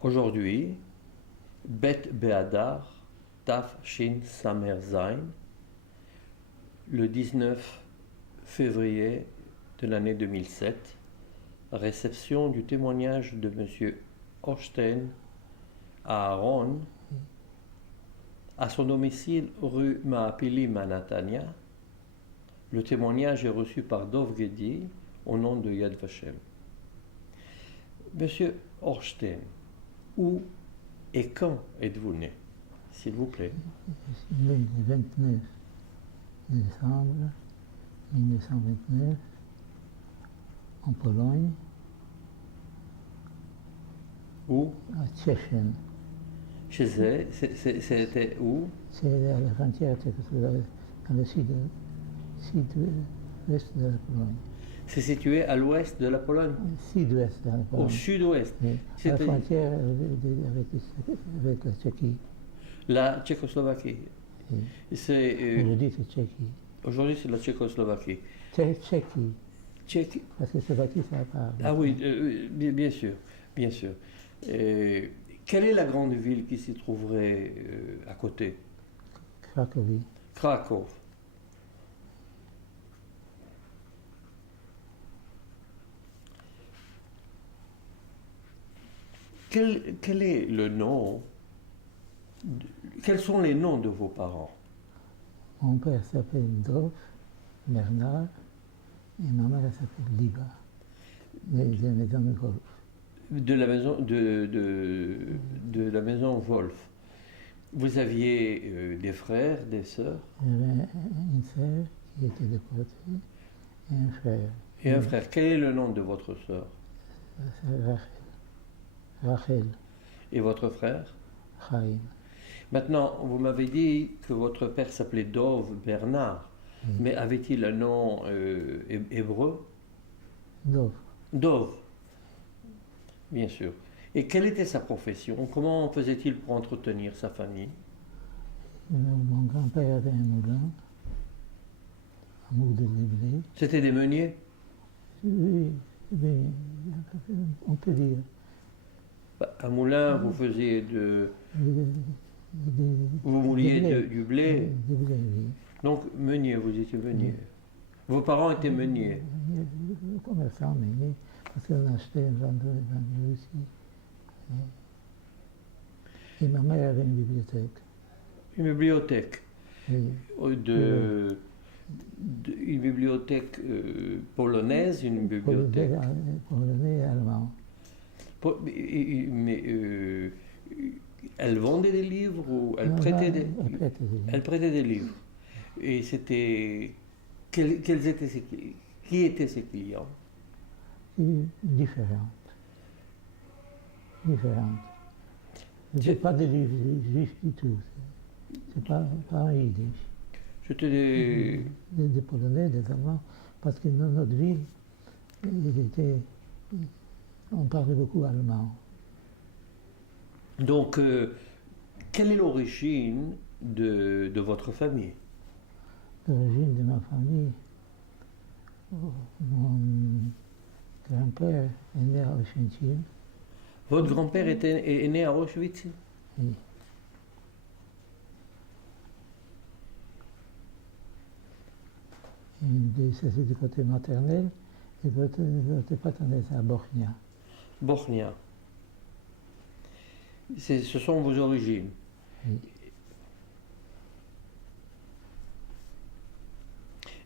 Aujourd'hui, Bet Be'adar, Taf Shin Samer Zain, le 19 février de l'année 2007, réception du témoignage de M. Horsten Aaron à son domicile rue Maapilim à Natania. Le témoignage est reçu par Dov Gedi au nom de Yad Vashem. Monsieur Horsten, où et quand êtes-vous né, s'il vous plaît? Je suis né le 29 décembre 1929 en Pologne, Où? à Tchéchen. C'était où? C'est à la frontière tchécoslovaque, dans le sud-ouest de la Pologne. C'est situé à l'ouest de la Pologne? Sud-ouest de la Pologne. Au sud-ouest? Oui, à la frontière avec la Tchéquie. La Tchécoslovaquie? Oui. Aujourd'hui, c'est Tchéquie. Aujourd'hui, c'est la Tchécoslovaquie. Tchéquie. Tchéquie. Parce que Slovaquie, ça part. Ah oui, bien sûr, bien sûr. Quelle est la grande ville qui s'y trouverait à côté? Cracovie. Krakow. Quel est le nom Quels sont les noms de vos parents? Mon père s'appelle Dov Bernard et ma mère s'appelle Liba, de la maison de Wolf. De la maison de la maison Wolf. Vous aviez des frères, des sœurs? J'avais une sœur qui était déportée et un frère. Et un frère. Quel est le nom de votre sœur? C'est Rachel. Et votre frère? Chaim. Maintenant, vous m'avez dit que votre père s'appelait Dov Bernard, Oui. mais avait-il un nom hébreu? Dov. Dov, bien sûr. Et quelle était sa profession? Comment faisait-il pour entretenir sa famille? Mon grand-père avait un moulin, un moule de blé. C'était des meuniers? Oui, on peut dire. Un moulin, vous faisiez vous mouliez du blé? Du blé, oui. Donc, meunier, vous étiez meunier. Vos parents étaient meuniers? Commerçant, meunier, parce qu'on achetait et vendait aussi. Et ma mère avait une bibliothèque. Une bibliothèque? Oui. Une bibliothèque polonaise, une bibliothèque... Polonais et allemand. Mais elle vendait des livres ou elle prêtait des livres? Elle prêtait des livres. Et c'était... Quels étaient qui étaient ses clients? Différentes. Ce n'est pas des livres juifs du tout. C'est pas un yiddish. C'était des Polonais, des Allemands, parce que dans notre ville, on parlait beaucoup allemand. Donc, quelle est l'origine de votre famille? L'origine de ma famille, mon grand-père est né à Auschwitz. Votre grand-père est né à Auschwitz? Oui. Ça c'est du côté maternel, et du côté paternel, c'est à Bochnia. Bochnia. Ce sont vos origines. Oui.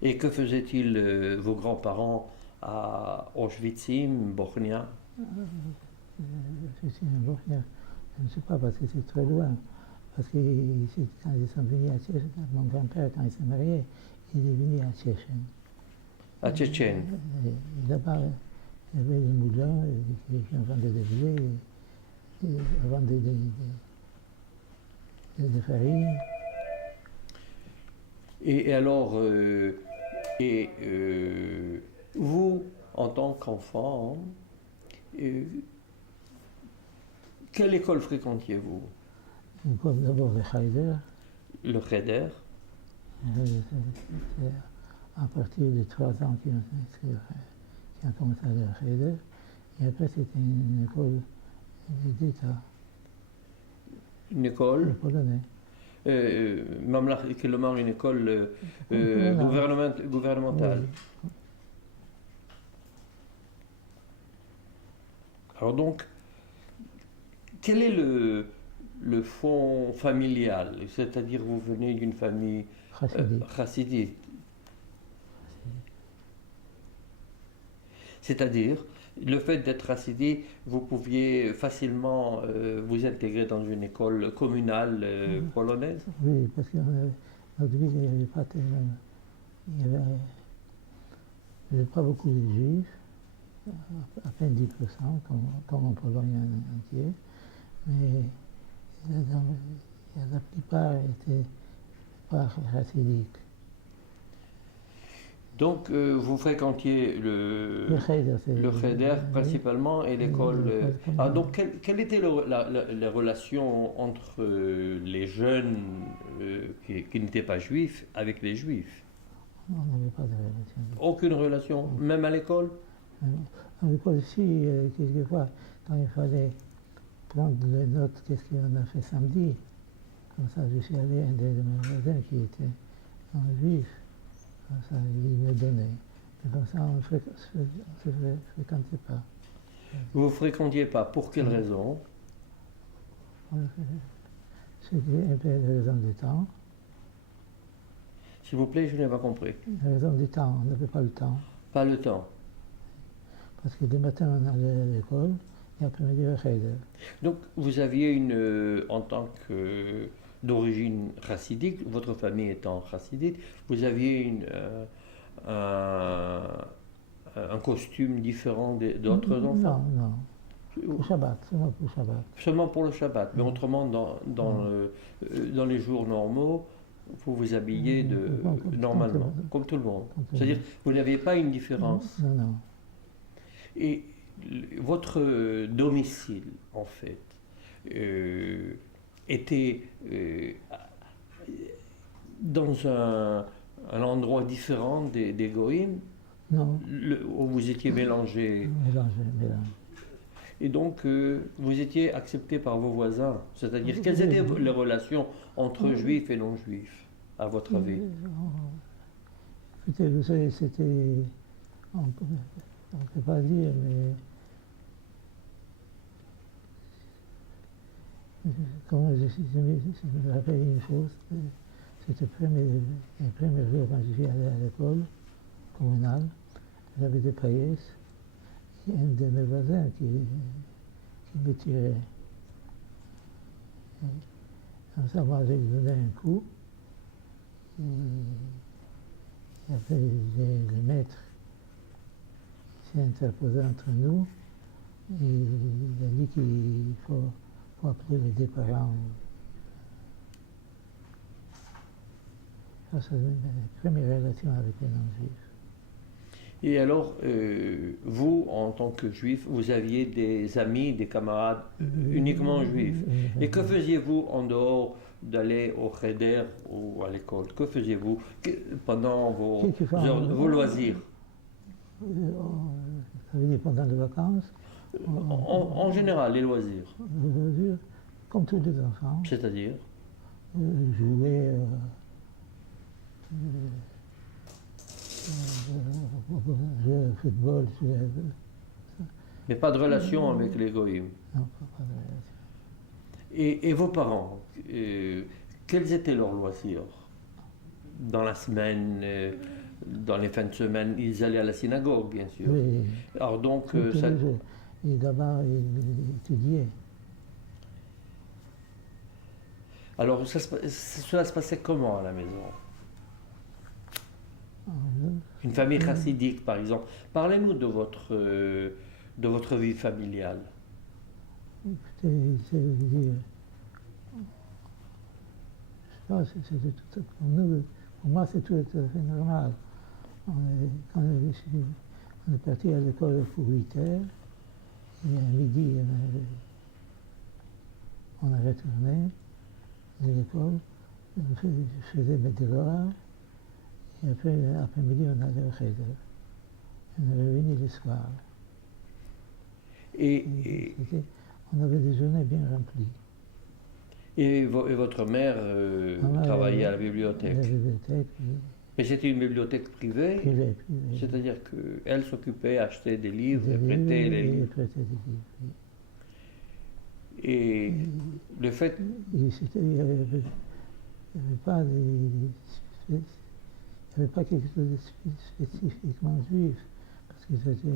Et que faisaient-ils vos grands-parents à Auschwitz, Bochnia? Bochnia, je ne sais pas parce que c'est très loin. Parce que quand ils sont venus à Tchéchen, mon grand-père, quand il s'est marié, il est venu à Tchéchen. À Tchétchène. Et là-bas, il y avait des moulins, qui vendaient des blés, vendaient des farines. Et alors, vous, en tant qu'enfant, quelle école fréquentiez-vous? D'abord le Cheder. Le Cheder. C'est à partir de 3 ans qui ont commencé à aller au Cheder. Et après, c'était une école d'État. Une école Le polonais. Une école gouvernementale. Oui. Alors donc, quel est le fond familial? C'est-à-dire, vous venez d'une famille chassidite. C'est-à-dire, le fait d'être chassidite, vous pouviez facilement vous intégrer dans une école communale polonaise? Oui, parce que notre ville, il n'y avait pas tellement. Il n'y avait pas beaucoup de juifs, à peine 10%, comme en Pologne entier. Mais la plupart étaient pas chassidiques. Donc, vous fréquentiez le Cheder principalement et l'école. Donc, quelle était la relation entre les jeunes qui n'étaient pas juifs avec les juifs? On n'avait pas de relation. Aucune relation, même à l'école? À l'école aussi, quelquefois, quand il fallait prendre les notes, qu'est-ce qu'on a fait samedi, comme ça, je suis allé à un de mes voisins qui était un juif. Ça, il me donnait. Et comme ça, on ne se fréquentait pas. Vous ne fréquentiez pas. Pour quelle raison? C'était un peu la raison du temps. S'il vous plaît, je n'ai pas compris. La raison du temps, on n'avait pas le temps. Pas le temps. Parce que le matin, on allait à l'école et après-midi, au Cheder. Donc, vous aviez en tant que d'origine chassidique, votre famille étant chassidite, vous aviez un costume différent d'autres enfants? Non. Pour Shabbat, seulement pour Shabbat. Seulement pour le Shabbat, mais autrement, dans les jours normaux, vous vous habillez normalement, comme tout le monde. C'est-à-dire, vous n'aviez pas une différence. Non. Et votre domicile, en fait, était dans un endroit différent des Goïms? Non. Où vous étiez mélangés? Mélangé. Et donc, vous étiez accepté par vos voisins. C'est-à-dire, quelles étaient les relations entre juifs et non-juifs, à votre avis? Écoutez, vous savez, c'était... On ne peut pas dire, mais... Comment je me rappelle une chose, c'était le premier jour quand je suis allé à l'école communale, j'avais des paillasses, et un de mes voisins qui me tirait. Et comme ça, moi, je lui donnais un coup, et après, le maître s'est interposé entre nous, et il a dit qu'il faut appeler les deux parents. Ça, c'est la première relation avec les non-juifs. Et alors, vous, en tant que juif, vous aviez des amis, des camarades uniquement juifs. Et que faisiez-vous en dehors d'aller au Cheder ou à l'école? Que faisiez-vous pendant vos loisirs? Ça veut dire pendant les vacances? En général, les loisirs. Les loisirs, comme tous les enfants. C'est-à-dire? Jouer... jouer au football. Mais pas de relation avec les Goïms? Non, pas de relation. Et vos parents, quels étaient leurs loisirs? Dans la semaine, dans les fins de semaine, ils allaient à la synagogue, bien sûr. Oui. Alors donc, et d'abord, ils étudiaient. Alors, cela se passait comment à la maison? Une famille chassidique, par exemple. Parlez-nous de votre vie familiale. Écoutez, pour moi, c'est tout à fait normal. Quand on est parti à l'école pour 8 heures, et à midi, on a retourné de l'école, je faisais mes devoirs, et après, l'après-midi, on allait au Cheder. On est revenu le soir. on avait des journées bien remplies. Et votre mère travaillait à la La bibliothèque. bibliothèque, Mais c'était une bibliothèque privée, privée. c'est-à-dire qu'elle s'occupait d'acheter des livres Des et prêter les livres, et livres. prêter des livres. Oui. Et le fait, Il n'y avait pas quelque chose de spécifiquement juif, parce que c'était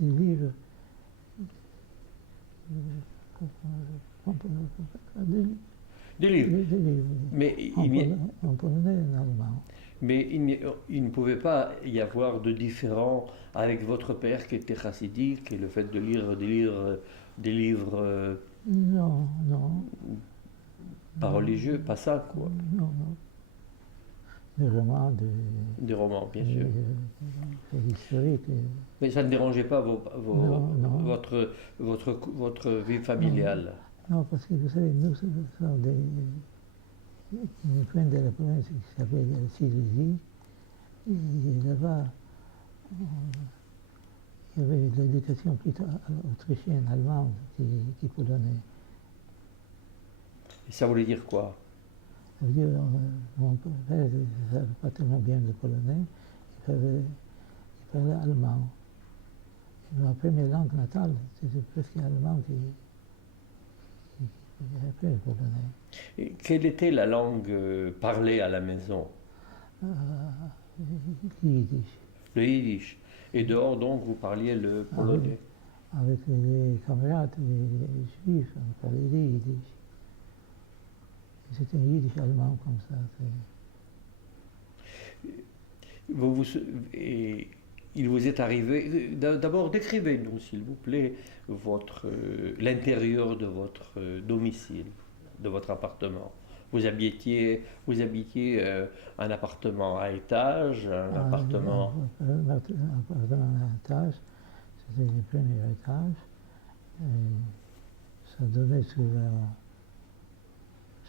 des livres, des livres, des livres mais en polonais et en allemand. il ne pouvait pas y avoir de différent avec votre père qui était chassidique et le fait de lire des livres Non, pas religieux, pas ça quoi, non. Des romans, des romans bien sûr. des historiques. Mais ça ne dérangeait pas Non. votre vie familiale. Non, parce que vous savez, nous sommes une coin de la province qui s'appelle Silésie. Et là-bas, il y avait de l'éducation plutôt autrichienne, allemande, qui polonais. Et ça voulait dire quoi? Ça veut dire, mon père ne savait pas tellement bien le polonais, il parlait allemand. Et ma première langue natale, c'était presque allemand qui appelait le polonais. Et quelle était la langue parlée à la maison? Yiddish. Le yiddish. Et dehors donc vous parliez le polonais. Avec les camarades juifs, on parlait des yiddish. C'était un yiddish allemand comme ça. Et il vous est arrivé. D'abord, décrivez-nous, s'il vous plaît, l'intérieur de votre domicile, de votre appartement. Vous habitiez un appartement à étage, un appartement. Un appartement à étage, c'était le premier étage. Et ça donnait sur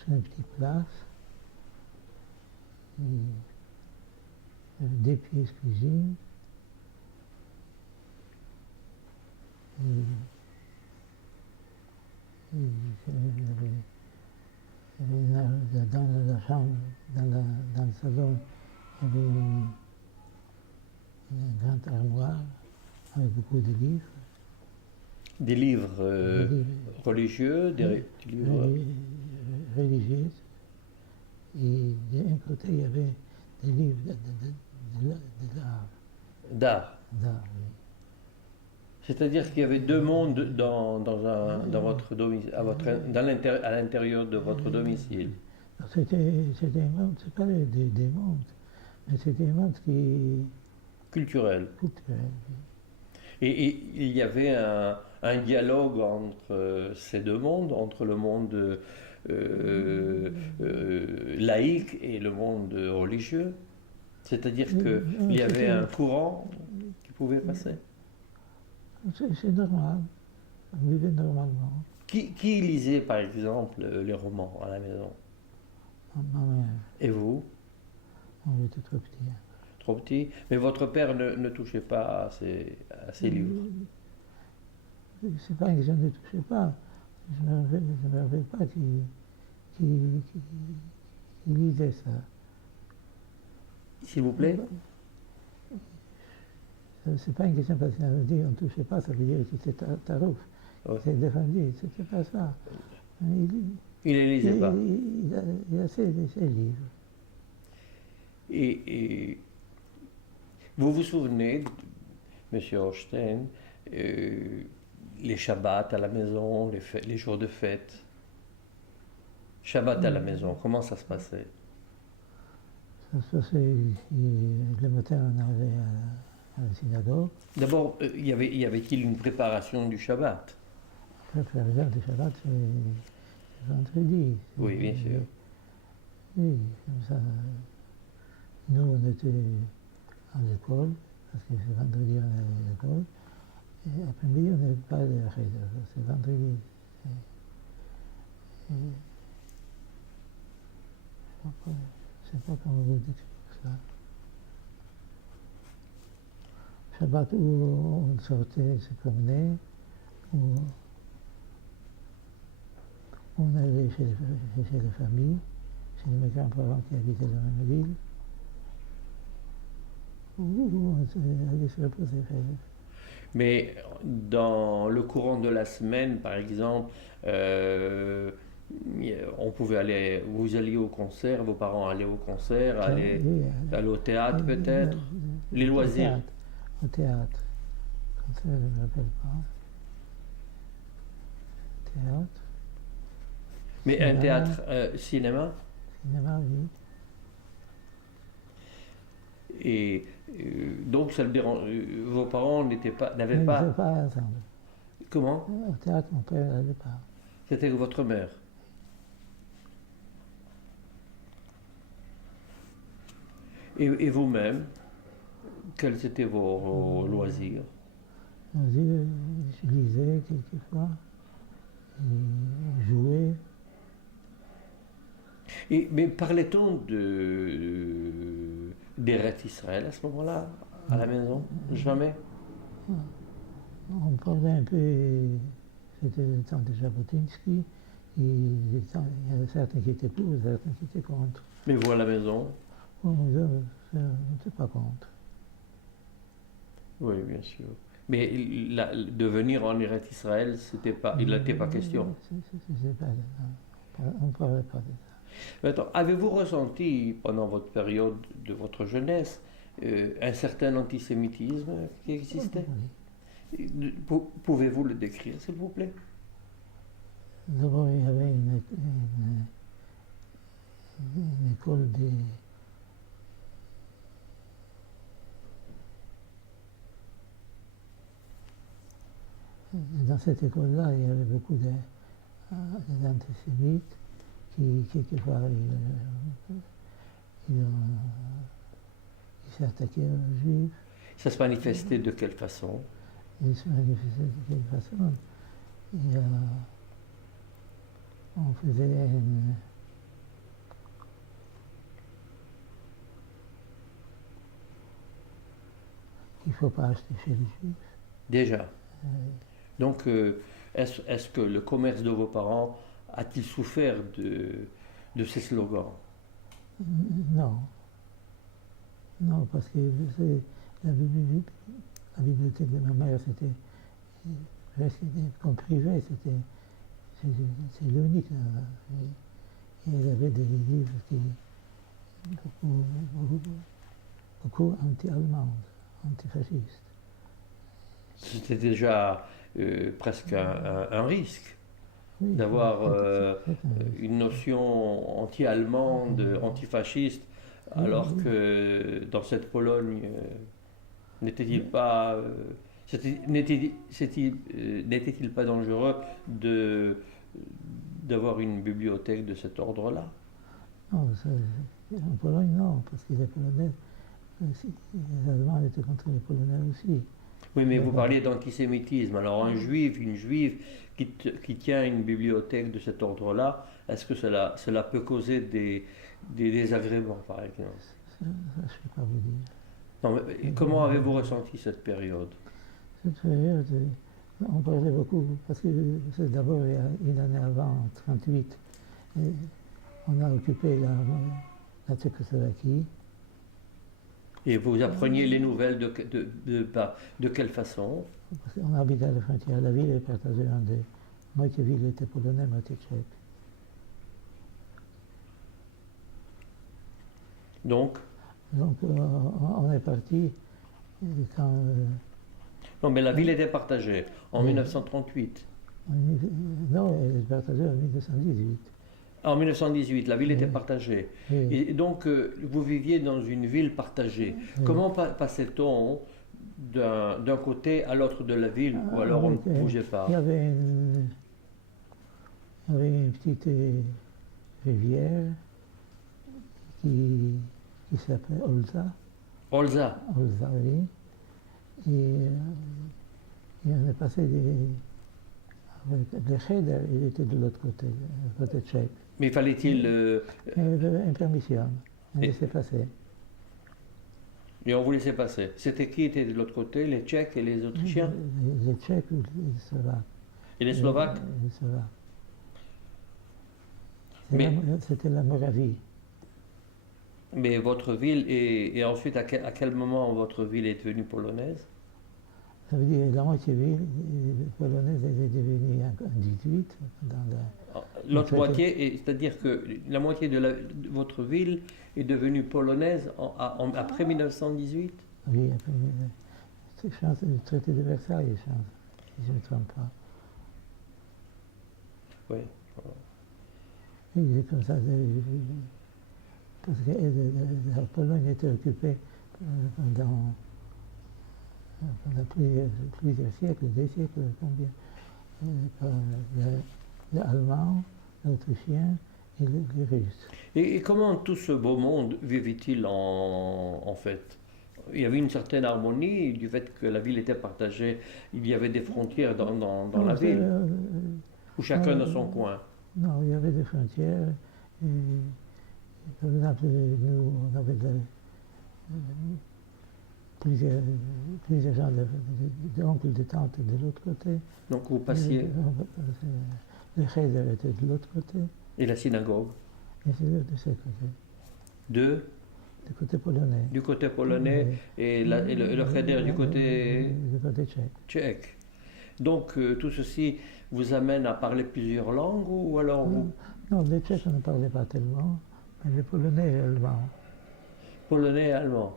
une petite place. Et il y avait des pièces cuisine. Dans la chambre, dans le salon, il y avait une grande armoire avec beaucoup de livres. Des livres religieux, des livres religieux. Et d'un côté, il y avait des livres d'art. D'art. D'art, oui. C'est-à-dire qu'il y avait deux mondes dans votre domicile, à l'intérieur de votre domicile. C'était un monde, c'est pas des mondes, mais c'était un monde Culturel. oui. Et il y avait un dialogue entre ces deux mondes, entre le monde laïque et le monde religieux. C'est-à-dire qu'il y avait un courant qui pouvait passer. C'est normal, on vivait normalement. Qui lisait par exemple les romans à la maison? Ma mère. Et vous? On était trop petits. Trop petit? Mais votre père ne touchait pas à ces livres? C'est pas que je ne touchais pas, je ne me rappelle pas qui lisait ça. S'il vous plaît? C'est pas une question parce qu'on me dit on ne touchait pas, ça veut dire que c'était tarouf. Ouais. C'est défendu, c'était pas ça. Il les lisait pas. Il a ses livres. Et vous vous souvenez, Monsieur Holstein, les Shabbats à la maison, les jours de fête? Shabbat à la maison, comment ça se passait? Ça se passait, le matin on arrivait à la synagogue. D'abord, y avait-il une préparation du Shabbat? La préparation du Shabbat, c'est vendredi. Oui, bien sûr. Oui, comme ça. Nous, on était à l'école, parce que c'est vendredi, on est à l'école. Et après-midi, on n'avait pas de cheder, c'est vendredi. Je ne sais pas comment vous décrire ça. Shabbat où on sortait se promener, où on allait chez les familles, chez mes grands-parents qui habitaient dans la même ville, où on allait se reposer. Mais dans le courant de la semaine, par exemple, on pouvait aller, vous alliez au concert, vos parents allaient au concert, allaient au théâtre peut-être, les loisirs. Au théâtre. Concert, je ne me rappelle pas. Théâtre. Mais cinéma, un théâtre, cinéma. Cinéma, oui. Et donc ça le dérange. Vos parents n'avaient pas. Mais ils n'étaient pas ensemble. Comment? Au théâtre, mon père n'allait pas. C'était votre mère. Et vous-même, quels étaient vos loisirs? Je lisais quelquefois, et jouais. Mais parlait-on d'Eretz Israël à ce moment-là, à la maison? Jamais? On parlait un peu, c'était le temps de Jabotinsky, et il y avait certains qui étaient pour, certains qui étaient contre. Mais vous à la maison? On n'était pas contre. Oui, bien sûr. Mais de venir en Eretz Israël, il n'était pas question. On ne parlait pas de ça. Maintenant, avez-vous ressenti pendant votre période de votre jeunesse un certain antisémitisme qui existait? Pouvez-vous le décrire, s'il vous plaît? D'abord, il y avait une école Dans cette école-là, il y avait beaucoup d'antisémites qui, quelquefois, ils s'attaquaient aux Juifs. Ça se manifestait de quelle façon? Ils se manifestaient de quelle façon? Et, on faisait qu'il ne faut pas acheter chez les Juifs. Déjà. Donc, est-ce que le commerce de vos parents a-t-il souffert de ces slogans? Non. Non, parce que la bibliothèque de ma mère, c'était comme privé, c'est l'unique. Et elle avait des livres beaucoup anti-allemands, antifascistes. C'était déjà presque un risque d'avoir une notion anti-allemande, antifasciste, alors que dans cette Pologne, n'était-il pas dangereux d'avoir une bibliothèque de cet ordre-là? Non, en Pologne, non, parce que les Polonais, les Allemands étaient contre les Polonais aussi. Oui, mais vous parliez d'antisémitisme. Alors un juif, une juive qui tient une bibliothèque de cet ordre-là, est-ce que cela peut causer des désagréments, par exemple? Ça, je ne sais pas vous dire. Non, mais comment avez-vous ressenti cette période? Cette période, on parlait beaucoup, parce que c'est d'abord une année avant, en 1938, on a occupé la Tchécoslovaquie. Et vous appreniez les nouvelles de quelle façon? Parce qu'on habitait à la frontière. La ville est partagée en deux. Moitié ville était polonais, moitié tchèque. Donc, on est parti quand... non, mais la ville était partagée en 1938. Non, elle est partagée en 1918. En 1918, la ville était partagée. Oui. Et donc, vous viviez dans une ville partagée. Oui. Comment passait-on d'un côté à l'autre de la ville, ou alors on ne bougeait pas? Il y avait une petite rivière qui s'appelait Olza. Olza. Olza, oui. Et on est passé le Cheder, il était de l'autre côté, le côté tchèque. Mais fallait-il... Il y avait une permission, on laissait passer. Et on vous laissait passer. C'était qui était de l'autre côté? Les Tchèques et les Autrichiens? Les Tchèques ou les Slovaques. Et les Slovaques? Les Slovaques. Mais- C'était la Moravie. Mais votre ville, et ensuite, à quel moment votre ville est devenue polonaise? Ça veut dire la moitié ville polonaise elle est devenue un 18 dans L'autre traité. moitié, c'est-à-dire que la moitié de votre ville est devenue polonaise après 1918? oui, après, je pense le traité de Versailles, je pense, si je ne me trompe pas. Oui. Oui, c'est comme ça. Parce que la Pologne était occupée pendant plusieurs siècles, des siècles, combien, par les Allemands, les Autrichiens et les Russes. Et comment tout ce beau monde vivait-il en fait? Il y avait une certaine harmonie du fait que la ville était partagée. Il y avait des frontières dans la ville, où chacun dans son coin. Non, il y avait des frontières. Et, par exemple, nous, on avait plusieurs gens d'oncles, de tantes de l'autre côté. Donc vous passiez. Le cheder était de l'autre côté, Et la synagogue? et c'est de ce côté, Deux, du côté polonais. du côté polonais et le cheder du côté Du côté tchèque. tchèque. Donc tout ceci vous amène à parler plusieurs langues ou alors vous... Non, les Tchèques on ne parlait pas tellement, mais les Polonais et l'Allemand. Polonais et allemand.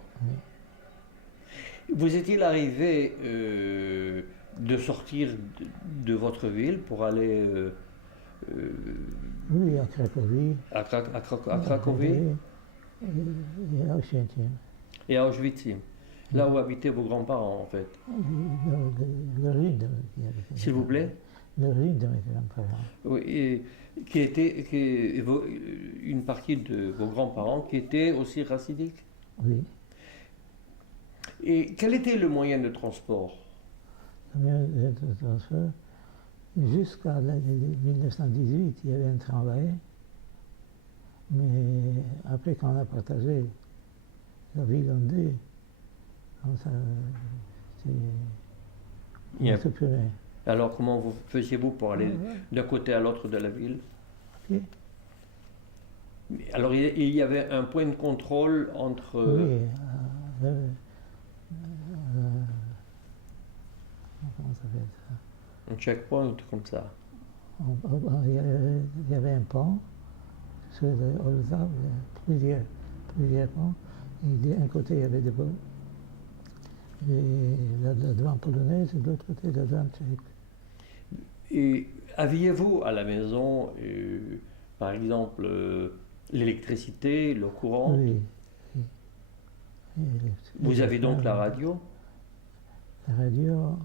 Vous est-il arrivé de sortir de votre ville pour aller Oui, à Cracovie. à Cracovie Et à Oświęcim. et à Auschwitz, là où habitaient vos grands-parents en fait? L'origine de S'il vous plaît? L'origine de mes grands-parents. Oui, et une partie de vos grands-parents qui étaient aussi racidiques. Oui. Et quel était le moyen de transport? Le transfert. Jusqu'à 1918, il y avait un tramway. Mais après, quand on a partagé la ville en deux, comme ça, Il y a- on supprimait. Alors comment vous faisiez-vous pour aller d'un côté à l'autre de la ville? Pied. Alors il y avait un point de contrôle entre... Oui, comment ça s'appelle ça? Un checkpoint comme ça. Il y avait un pont sur le Olza, plusieurs ponts. Et d'un côté, il y avait des ponts. Et la douane polonaise, et de l'autre côté, la douane tchèque. Et aviez-vous à la maison, par exemple, l'électricité, l'eau courante? Oui. Vous avez donc la radio? La radio,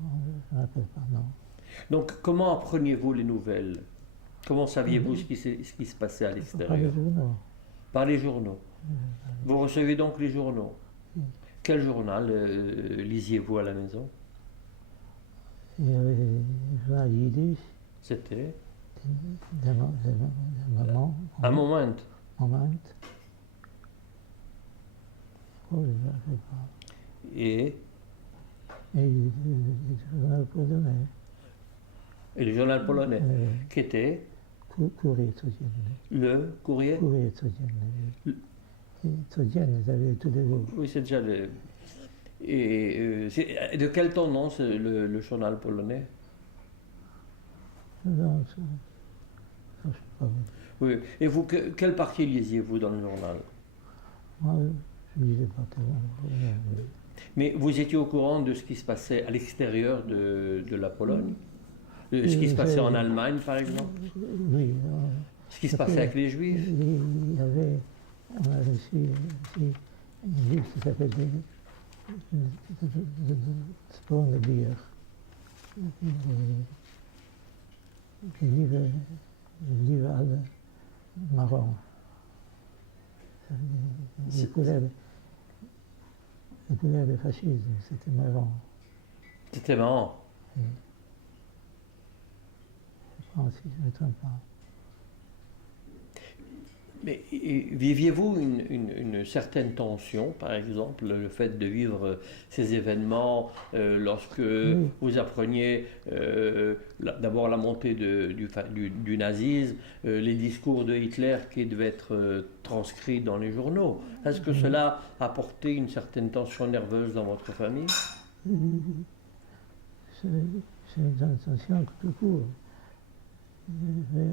je ne rappelle pas, non. Donc comment appreniez-vous les nouvelles? Comment saviez-vous ce qui se passait à Pas les l'extérieur? journaux. Par les journaux. Vous recevez donc les journaux. Oui. Quel journal lisiez-vous à la maison? Il y avait le journal yiddish, C'était de maman. un moment. Moment. Oh, je ne rappelle pas. Et Et le journal polonais. le journal polonais, qui était Courrier codzienny. le courrier. Courrier codzienny. Et codzienny, vous avez tous les jours. Oui, c'est déjà le. Et de quel ton nom c'est le journal polonais? Non, ça, je ne sais pas. Oui. Et vous, quelle partie lisiez-vous dans le journal? Moi, je ne lisais pas tellement. Mais vous étiez au courant de ce qui se passait à l'extérieur de la Pologne? Ce qui se passait en Allemagne, par exemple? Oui. Ce qui se passait avec les Juifs? Il y avait, on a reçu ici une livre qui s'appelle Spawnbier. Des livres marron. Les couleurs du fascisme, c'était marron. C'était marrant. Je pense, si je ne me trompe pas. Mais viviez-vous une certaine tension, par exemple, le fait de vivre ces événements lorsque Oui, vous appreniez d'abord la montée du nazisme, les discours de Hitler qui devaient être transcrits dans les journaux? Est-ce que oui. cela a apporté une certaine tension nerveuse dans votre famille? C'est c'est une sensation tout court. Mais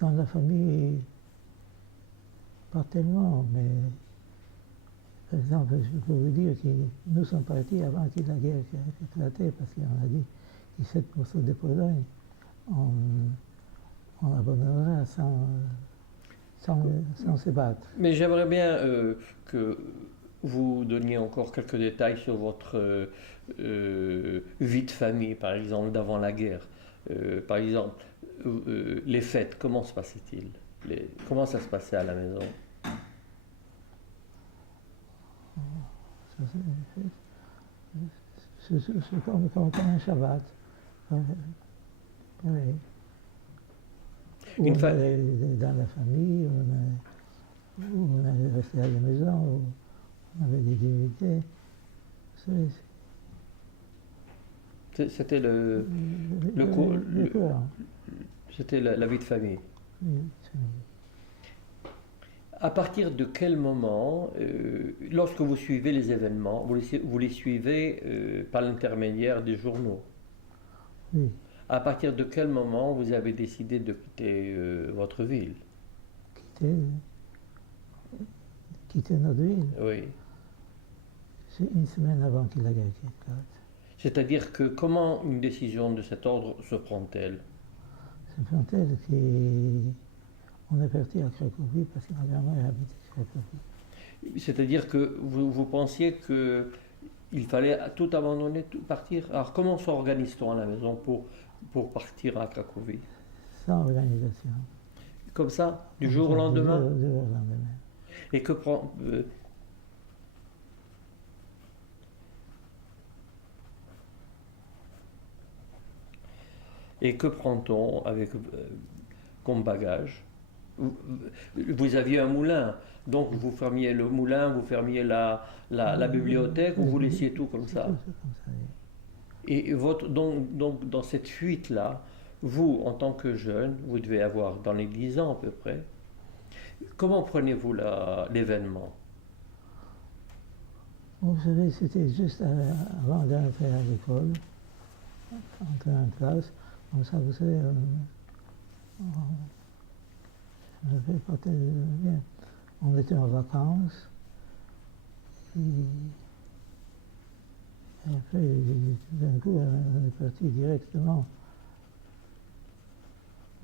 dans la famille, pas tellement, mais par exemple, je peux vous dire que nous sommes partis avant que la guerre éclaté, parce qu'on a dit que 7% de Pologne, on, on abandonnera sans se battre. Mais j'aimerais bien que vous donniez encore quelques détails sur votre vie de famille, par exemple, d'avant la guerre. Par exemple, les fêtes, comment se passait-il? Comment ça se passait à la maison? Ça, c'est comme un Shabbat. Oui. Où Une on fa- allait dans la famille, où on allait rester à la maison, où on avait des divinités. C'était le cours- Le courant. c'était la vie de famille. Oui, À partir de quel moment, lorsque vous suivez les événements, vous les suivez par l'intermédiaire des journaux? oui. À partir de quel moment vous avez décidé de quitter votre ville? Quitter, quitter notre ville. Oui. C'est une semaine avant que la guerre éclate. C'est-à-dire que comment une décision de cet ordre se prend-elle? C'est pour elle qu'on est parti à Cracovie parce que ma grand-mère habitait Cracovie. C'est-à-dire que vous pensiez qu'il fallait tout abandonner, tout partir. Alors comment s'organise-t-on à la maison pour partir à Cracovie? Sans organisation. Comme ça, du Comme jour au ça, lendemain? du jour au lendemain. Et que prend... et que prend-on avec comme bagage? Vous aviez un moulin, donc vous fermiez le moulin, vous fermiez la bibliothèque, ou vous laissiez tout comme ça? Tout comme ça, oui. Et donc dans cette fuite-là, vous, en tant que jeune, vous devez avoir dans les 10 ans à peu près, comment prenez-vous l'événement? Vous savez, c'était juste avant d'entrer à l'école, entrer en classe. Comme ça, vous savez, je ne vais pas très bien. On était en vacances. Et après, d'un coup, on est parti directement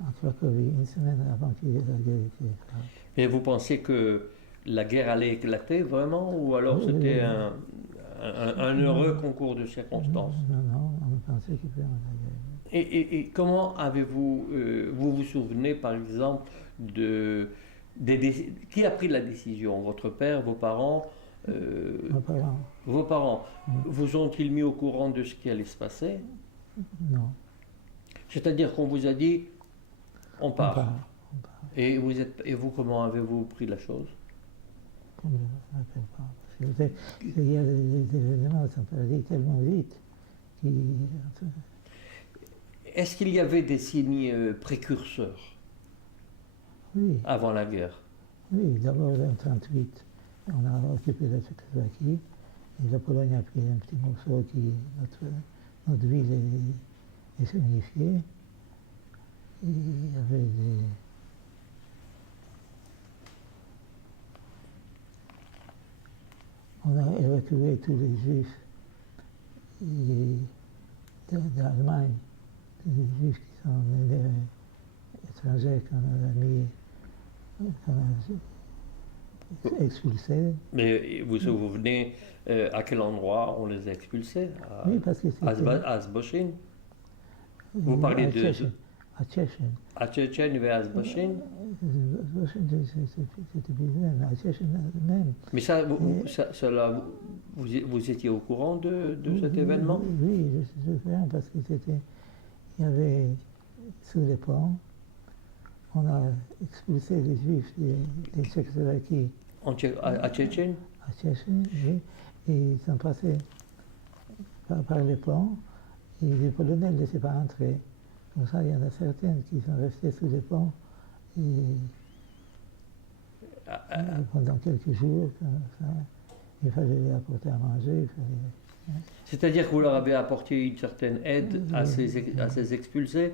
à Cracovie, une semaine avant que la guerre éclate. Et vous pensez que la guerre allait éclater vraiment, ou alors c'était un heureux concours de circonstances? Non, on pensait qu'il y avait la guerre. Et comment avez-vous, vous vous souvenez par exemple qui a pris la décision? Votre père, vos parents? Mes parents, Vos parents vous ont-ils mis au courant de ce qui allait se passer? non. C'est-à-dire qu'on vous a dit, on On part. part, on part. Et vous, comment avez-vous pris la chose? Comme je ne me rappelle pas. Parce que il y a les événements sont allés tellement vite qu'il... Est-ce qu'il y avait des signes précurseurs Oui, avant la guerre? oui, d'abord en 1938, on a occupé la Tchécoslovaquie et la Pologne a pris un petit morceau qui notre ville est unifiée. Et il y avait on a évacué tous les juifs d'Allemagne, tous les juifs qui sont étrangers qu'on a mis, qu'on a expulsés. Mais vous vous souvenez à quel endroit on les a expulsés? Oui, parce que c'était À Zbochin? Vous parlez à Tchétchène. À Tchétchène. À Tchétchène et à Zbochin? C'était bizarre, à Tchétchène même. Mais ça, vous étiez au courant de cet événement? Oui, je suis au courant parce que il y avait sous les ponts, on a expulsé les Juifs des Tchécoslovaquie À Tchétchène? à Tchétchène, et ils sont passés par les ponts, et les Polonais ne laissaient pas entrer. Comme ça, il y en a certaines qui sont restées sous les ponts pendant quelques jours. Comme ça, il fallait les apporter à manger. C'est-à-dire que vous leur avez apporté une certaine aide à ces expulsés?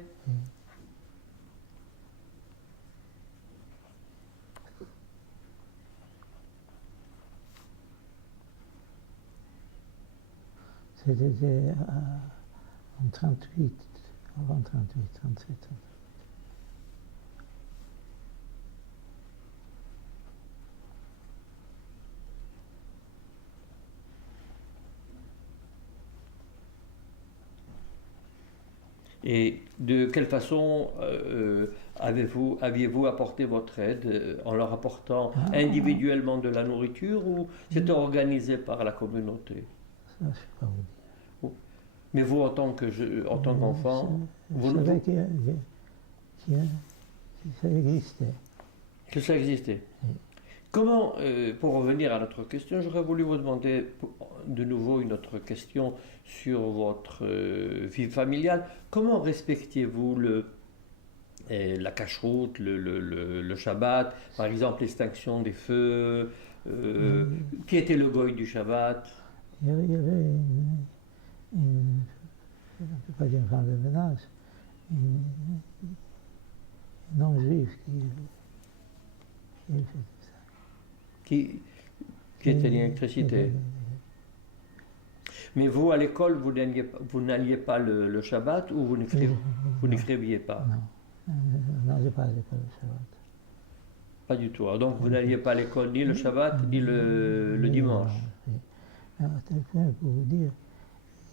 C'était en 38, avant 38, 37. Et de quelle façon aviez-vous apporté votre aide en leur apportant individuellement de la nourriture ou c'était organisé par la communauté? Ça, je ne sais pas vous dire. Mais vous, en tant qu'enfant, Je savais que ça existait. Que ça existait. Oui. Comment, pour revenir à notre question, j'aurais voulu vous demander de nouveau une autre question sur votre vie familiale. Comment respectiez-vous la cacheroute, le Shabbat, par exemple l'extinction des feux, qui était le goy du Shabbat? Il y avait je ne peux pas dire une femme de ménage, une non-juive qui fait tout ça. Qui était l'électricité. Mais vous, à l'école, vous n'alliez pas le Shabbat ou vous n'écriviez pas? Non, je n'ai pas à l'école le Shabbat. Pas du tout. Alors donc vous n'alliez pas à l'école ni le Shabbat ni le dimanche? Oui. À tel point, pour vous dire,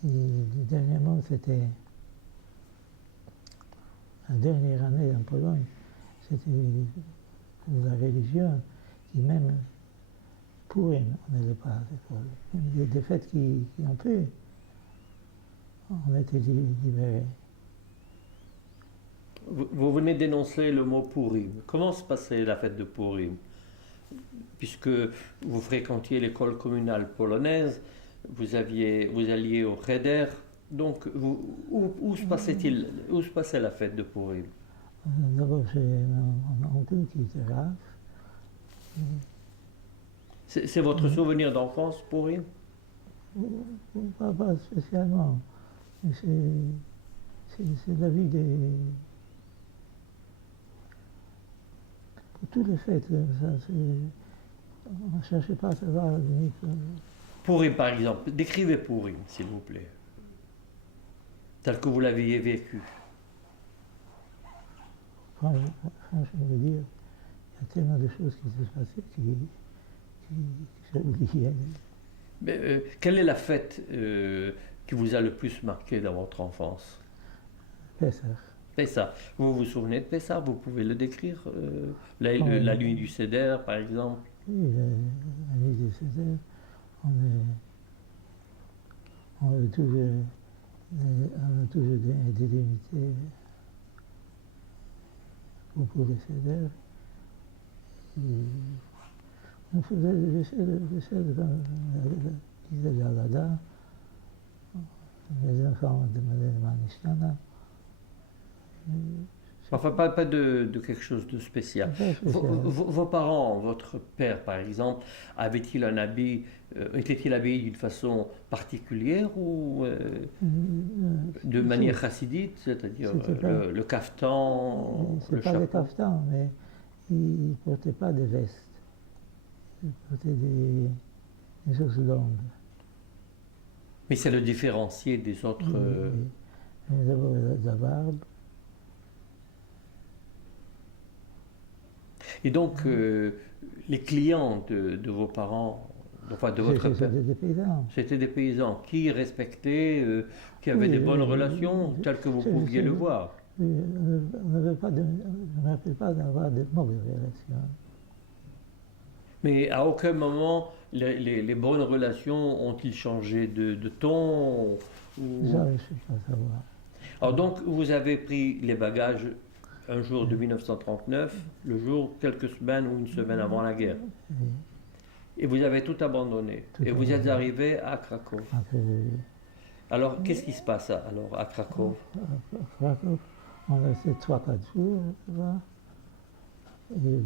dernièrement, c'était la dernière année en Pologne, c'était pour la religion qui même Purim, on n'allait pas à l'école. Même des fêtes qui ont pu, on était libérés. Vous venez d'énoncer le mot Purim. Comment se passait la fête de Purim? Puisque vous fréquentiez l'école communale polonaise, vous alliez au Cheder, donc où se passait la fête de Purim? D'abord, j'ai mon oncle qui était rave. C'est votre souvenir d'enfance, Purim? Pas spécialement, mais c'est la vie des... Pour toutes les fêtes, ça, on ne cherchait pas à savoir. Purim, par exemple. Décrivez Purim, s'il vous plaît, tel que vous l'aviez vécu. Franchement, je veux dire, il y a tellement de choses qui se passaient que j'ai oublié. Mais, quelle est la fête qui vous a le plus marqué dans votre enfance? Pessah. Pessah. Vous vous souvenez de Pessah? Vous pouvez le décrire? La nuit du Seder, par exemple? Oui, la nuit du Seder, on a toujours des limités pour le Seder. On faisait le Seder dans la Haggadah. Les enfants demandaient de Manishtana. Enfin, pas de quelque chose de spécial. Vos parents, votre père par exemple, avait-il un habit, était-il habillé d'une façon particulière ou de manière chassidite, c'est-à-dire le caftan, le chapeau? Le pas le caftan, mais il ne portait pas de veste. Il portait des choses longues. Mais c'est le différencier des autres... Oui. D'abord la barbe. Et donc, les clients de vos parents, enfin de votre père, c'était des paysans. C'était des paysans qui respectaient, qui avaient des bonnes relations, telles que vous pouviez le voir. Je ne me rappelle pas d'avoir de mauvaises relations. Mais à aucun moment, les bonnes relations ont-ils changé de ton Ça, je ne sais pas savoir. Alors donc, vous avez pris les bagages un jour de 1939, le jour quelques semaines ou une semaine avant la guerre. Oui, Et vous avez tout abandonné. Tout Et vous êtes abandonné. arrivé à Krakow. après, Alors, qu'est-ce qui se passe alors à Krakow? à Krakow, on restait 3-4 jours là-bas. Et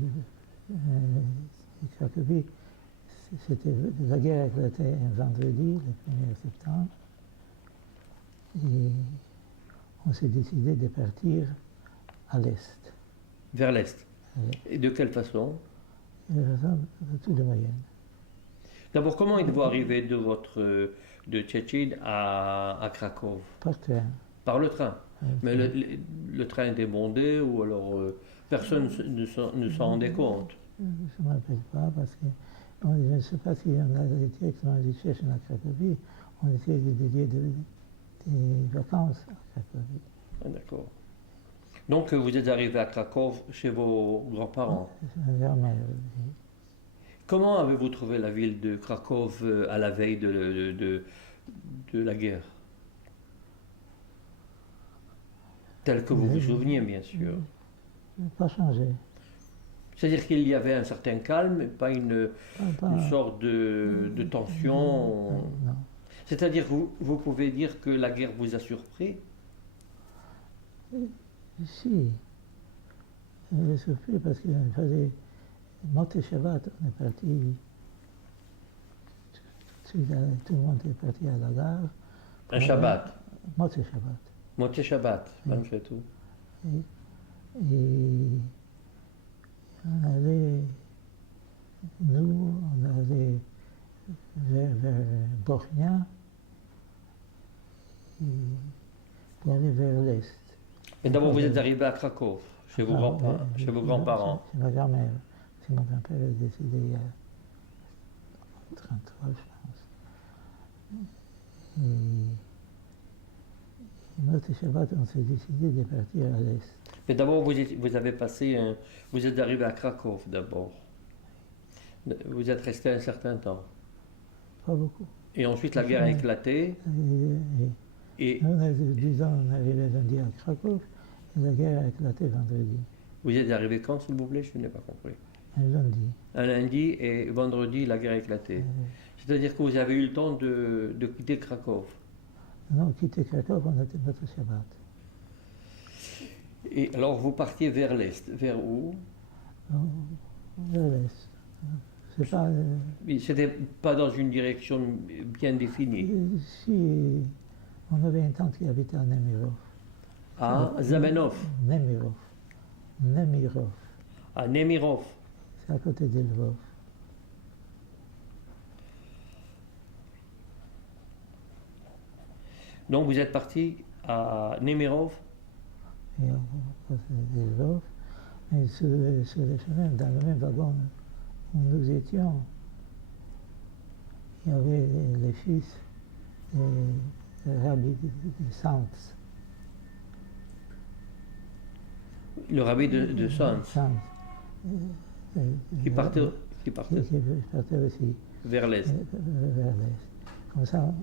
Cracovie, la guerre éclatait un vendredi, le 1er septembre. Et on s'est décidé de partir à l'est. Vers l'Est. Oui. Et de quelle façon? Et de façon tout de moyenne. D'abord, comment êtes-vous arrivé de Tchétchine à Krakow? Par train. Par le train. Oui, Mais le train était bondé ou alors personne ne s'en rendait compte? je ne me rappelle pas parce que je ne sais pas si on allait directement jusqu'à Cracovie. On essayait de dédier des vacances à Cracovie. Ah, d'accord. Donc vous êtes arrivé à Krakow chez vos grands-parents. Ma grand-mère, oui. Comment avez-vous trouvé la ville de Krakow à la veille de la guerre? Telle que vous vous souveniez, bien sûr. Pas changé. C'est-à-dire qu'il y avait un certain calme, pas une Pas- sorte de tension. Non. C'est-à-dire que vous pouvez dire que la guerre vous a surpris? Si, je suis surpris parce qu'il fallait monter Shabbat, on est parti, tout le monde est parti à la gare. Un Shabbat. Monter Shabbat. Montez Shabbat, malgré tout. Et on allait, nous, on allait vers Bochnia et pour aller vers l'est. Et d'abord, vous êtes arrivé à Krakow, chez vos grands-parents. Chez vos grands-parents. Chez ma grand-mère. Parce que mon grand-père est décédé il y a 33, je pense. Et notre Shabbat, on s'est décidé de partir à l'est. Mais d'abord, vous avez passé vous êtes arrivé à Krakow d'abord. Vous êtes resté un certain temps. Pas beaucoup. Et ensuite, la guerre a éclaté. Et Nous, on avait 10 ans, on arrivait lundi à Krakow, et la guerre a éclaté vendredi. vous êtes arrivé quand, s'il vous plaît? Je n'ai pas compris. Un lundi. Un lundi et vendredi, la guerre a éclaté. C'est-à-dire que vous avez eu le temps de quitter Krakow. Non, quitter Krakow, on était notre Shabbat. Et alors, vous partiez vers l'est. Vers où? Vers l'est. C'est pas. Mais c'était pas dans une direction bien définie. Si on avait une tante qui habitait à Nemirov. À Zamenhof, Nemirov. Nemirov. à Nemirov. C'est à côté de Lvov. Donc vous êtes parti à Nemirov. Et on passait de Lvov. Et sur le chemin, dans le même wagon où nous étions, il y avait les fils des rabbis de Sants. Le rabbi de Sants, qui partait Qui partait aussi vers l'est. vers l'est. Comme ça,